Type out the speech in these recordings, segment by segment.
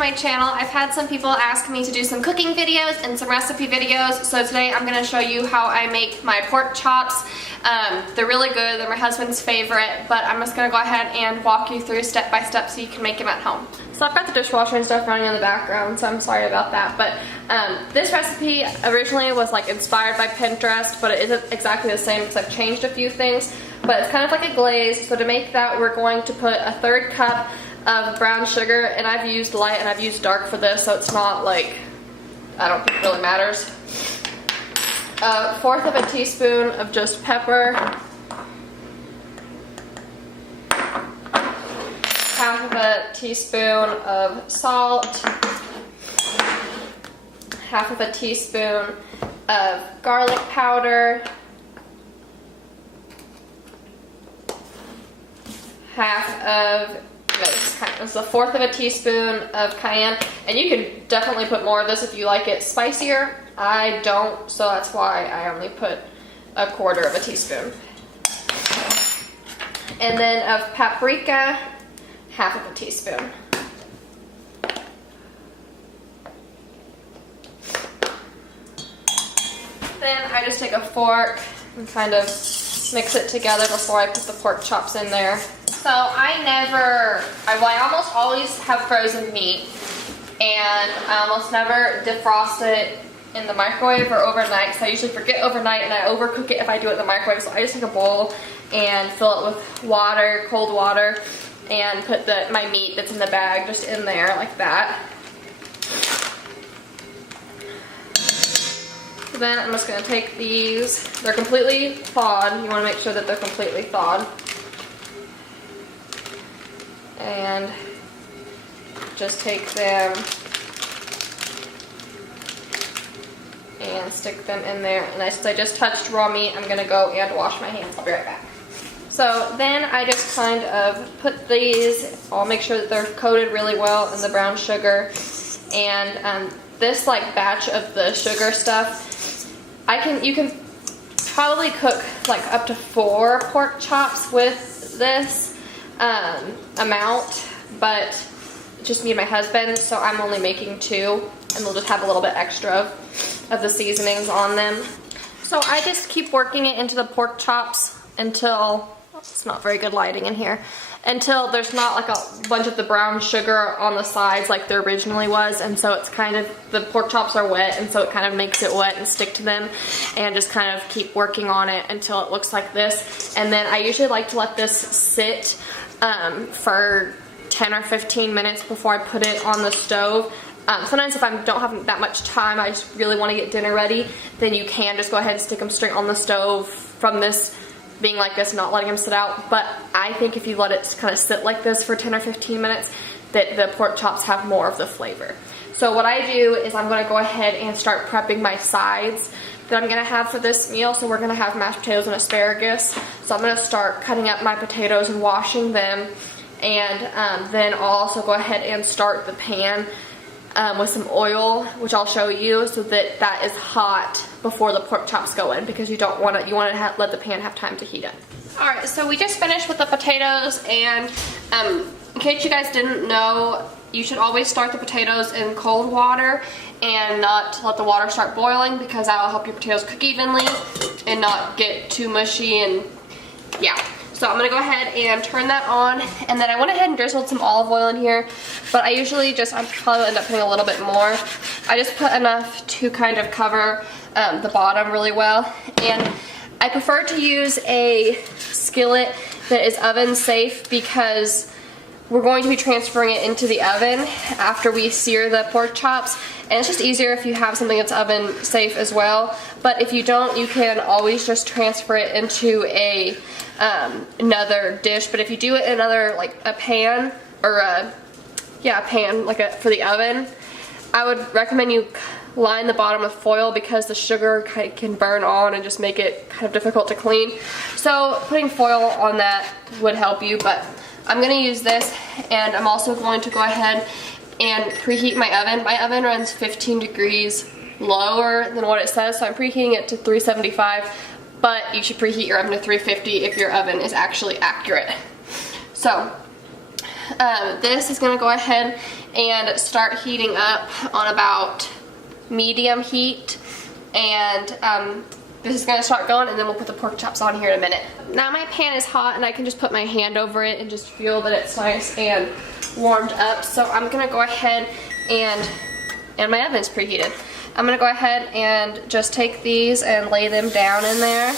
my channel. I've had some people ask me to do some cooking videos and some recipe videos, so today I'm going to show you how I make my pork chops. They're really good, they're my husband's favorite, but I'm just going to go ahead and walk you through step by step so you can make them at home. So I've got the dishwasher and stuff running in the background, so I'm sorry about that, but this recipe originally was like inspired by Pinterest, but it isn't exactly the same because I've changed a few things, but it's kind of like a glaze. So to make that, we're going to put a 1/3 cup of brown sugar, and I've used light and I've used dark for this, so it's not like, I don't think it really matters. 1/4 of a teaspoon of just pepper, 1/2 of a teaspoon of salt, 1/2 of a teaspoon of garlic powder, 1/4 of a teaspoon of cayenne, and you can definitely put more of this if you like it spicier. I don't, so that's why I only put 1/4 of a teaspoon. And then of paprika, 1/2 of a teaspoon. Then I just take a fork and kind of mix it together before I put the pork chops in there. So I almost always have frozen meat, and I almost never defrost it in the microwave or overnight, so I usually forget overnight and I overcook it if I do it in the microwave. So I just take a bowl and fill it with water, cold water, and put my meat that's in the bag just in there like that. Then I'm just going to take these. They're completely thawed. You want to make sure that they're completely thawed. And just take them and stick them in there. And since I just touched raw meat, I'm going to go and wash my hands. I'll be right back. So then I just kind of put these, I'll make sure that they're coated really well in the brown sugar. And this like batch of the sugar stuff, you can probably cook like up to 4 pork chops with this amount, but just me and my husband, so I'm only making 2, and we'll just have a little bit extra of the seasonings on them. So I just keep working it into the pork chops until, it's not very good lighting in here, until there's not like a bunch of the brown sugar on the sides like there originally was, and so it's kind of, the pork chops are wet, and so it kind of makes it wet and stick to them, and just kind of keep working on it until it looks like this. And then I usually like to let this sit for 10 or 15 minutes before I put it on the stove. Sometimes if I don't have that much time, I just really want to get dinner ready, then you can just go ahead and stick them straight on the stove from this being like this, not letting them sit out. But I think if you let it kind of sit like this for 10 or 15 minutes, that the pork chops have more of the flavor. So what I do is I'm going to go ahead and start prepping my sides that I'm going to have for this meal. So we're going to have mashed potatoes and asparagus. So I'm going to start cutting up my potatoes and washing them. And then I'll also go ahead and start the pan with some oil, which I'll show you, so that is hot before the pork chops go in, because you don't want it, you want to let the pan have time to heat up. Alright, so we just finished with the potatoes, and in case you guys didn't know, you should always start the potatoes in cold water and not let the water start boiling, because that will help your potatoes cook evenly and not get too mushy. And yeah, so I'm going to go ahead and turn that on, and then I went ahead and drizzled some olive oil in here, but I usually I'll probably end up putting a little bit more. I just put enough to kind of cover the bottom really well, and I prefer to use a skillet that is oven safe, because we're going to be transferring it into the oven after we sear the pork chops, and it's just easier if you have something that's oven safe as well. But if you don't, you can always just transfer it into another dish. But if you do it in another, like a pan, or a pan like for the oven, I would recommend you line the bottom with foil, because the sugar can burn on and just make it kind of difficult to clean. So putting foil on that would help you, but I'm going to use this, and I'm also going to go ahead and preheat my oven. My oven runs 15 degrees lower than what it says, so I'm preheating it to 375, but you should preheat your oven to 350 if your oven is actually accurate. So this is going to go ahead and start heating up on about medium heat. And this is gonna start going, and then we'll put the pork chops on here in a minute. Now my pan is hot and I can just put my hand over it and just feel that it's nice and warmed up. So I'm gonna go ahead and my oven's preheated. I'm gonna go ahead and just take these and lay them down in there.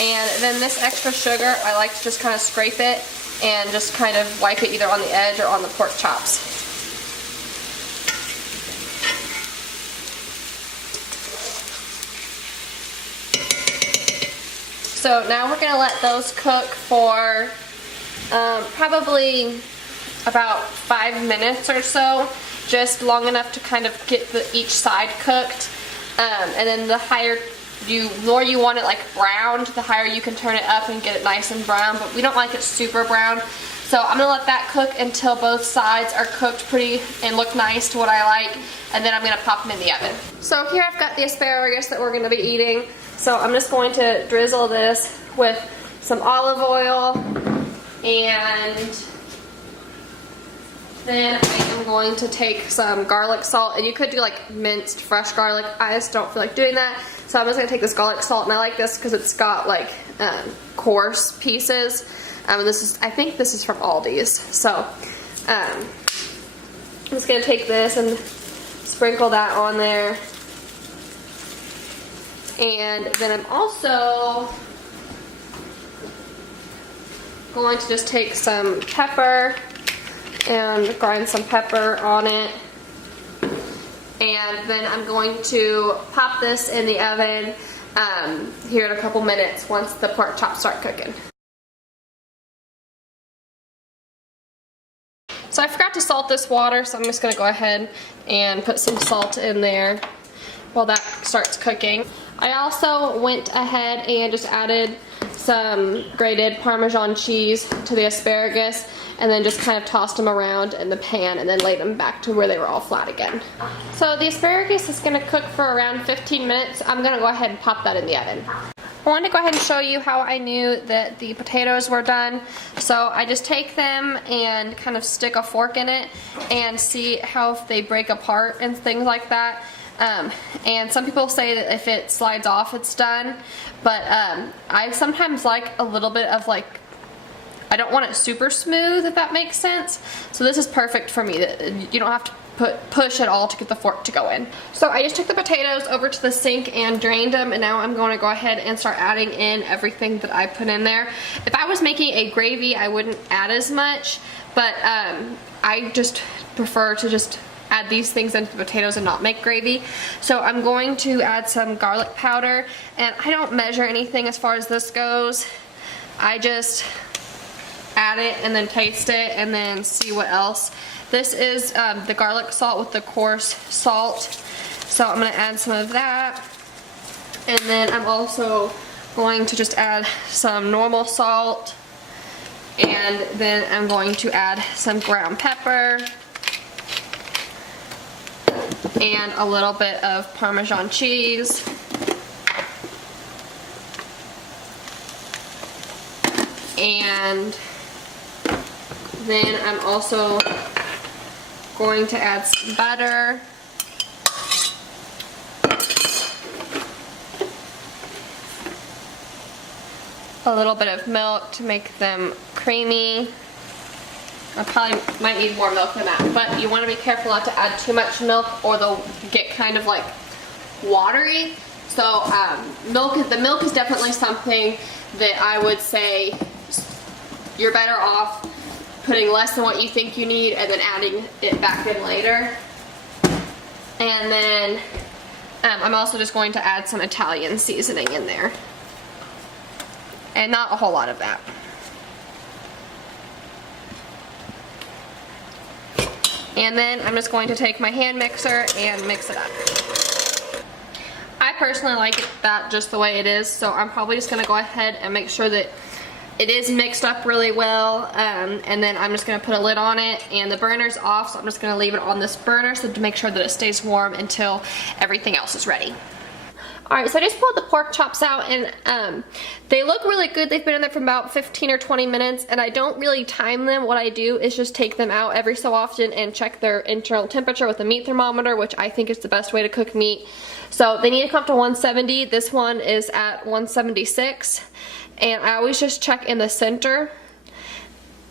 And then this extra sugar, I like to just kind of scrape it and just kind of wipe it either on the edge or on the pork chops. So now we're gonna let those cook for probably about 5 minutes or so, just long enough to kind of get each side cooked. And then the more you want it like browned, the higher you can turn it up and get it nice and brown, but we don't like it super brown. So I'm gonna let that cook until both sides are cooked pretty and look nice to what I like, and then I'm gonna pop them in the oven. So here I've got the asparagus that we're gonna be eating. So I'm just going to drizzle this with some olive oil, and then I am going to take some garlic salt, and you could do like minced fresh garlic. I just don't feel like doing that. So I'm just gonna take this garlic salt, and I like this because it's got like coarse pieces. And I think this is from Aldi's. So I'm just gonna take this and sprinkle that on there. And then I'm also going to just take some pepper and grind some pepper on it. And then I'm going to pop this in the oven here in a couple minutes once the pork chops start cooking. So I forgot to salt this water, so I'm just going to go ahead and put some salt in there while that starts cooking. I also went ahead and just added some grated Parmesan cheese to the asparagus, and then just kind of tossed them around in the pan and then laid them back to where they were all flat again. So the asparagus is going to cook for around 15 minutes. I'm going to go ahead and pop that in the oven. I wanted to go ahead and show you how I knew that the potatoes were done. So I just take them and kind of stick a fork in it and see how if they break apart and things like that. And some people say that if it slides off, it's done. But I sometimes like a little bit of like, I don't want it super smooth, if that makes sense. So this is perfect for me. You don't have to push at all to get the fork to go in. So I just took the potatoes over to the sink and drained them, and now I'm going to go ahead and start adding in everything that I put in there. If I was making a gravy, I wouldn't add as much, but I just prefer to just add these things into the potatoes and not make gravy. So I'm going to add some garlic powder, and I don't measure anything as far as this goes. I just add it and then taste it and then see what else. This is the garlic salt with the coarse salt. So I'm going to add some of that. And then I'm also going to just add some normal salt. And then I'm going to add some ground pepper. And a little bit of Parmesan cheese. And then I'm also going to add some butter. A little bit of milk to make them creamy. I probably might need more milk than that, but you want to be careful not to add too much milk or they'll get kind of like watery. So the milk is definitely something that I would say you're better off putting less than what you think you need and then adding it back in later. And then I'm also just going to add some Italian seasoning in there. And not a whole lot of that. And then I'm just going to take my hand mixer and mix it up. I personally like that just the way it is, so I'm probably just going to go ahead and make sure that it is mixed up really well, and then I'm just going to put a lid on it, and the burner's off, so I'm just going to leave it on this burner so to make sure that it stays warm until everything else is ready. Alright, so I just pulled the pork chops out, and they look really good. They've been in there for about 15 or 20 minutes, and I don't really time them. What I do is just take them out every so often and check their internal temperature with a meat thermometer, which I think is the best way to cook meat. So they need to come up to 170. This one is at 176, and I always just check in the center.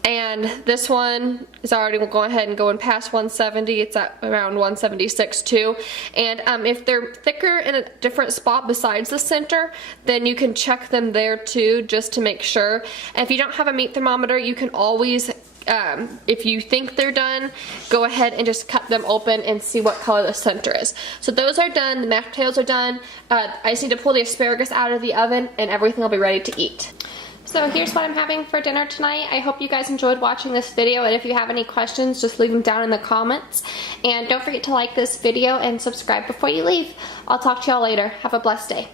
And this one is already going ahead and going past 170. It's at around 176 too. And if they're thicker in a different spot besides the center, then you can check them there too, just to make sure. And if you don't have a meat thermometer, you can always, if you think they're done, go ahead and just cut them open and see what color the center is. So those are done. The mashed potatoes are done. I just need to pull the asparagus out of the oven, and everything will be ready to eat. So here's what I'm having for dinner tonight. I hope you guys enjoyed watching this video, and if you have any questions, just leave them down in the comments. And don't forget to like this video and subscribe before you leave. I'll talk to y'all later. Have a blessed day.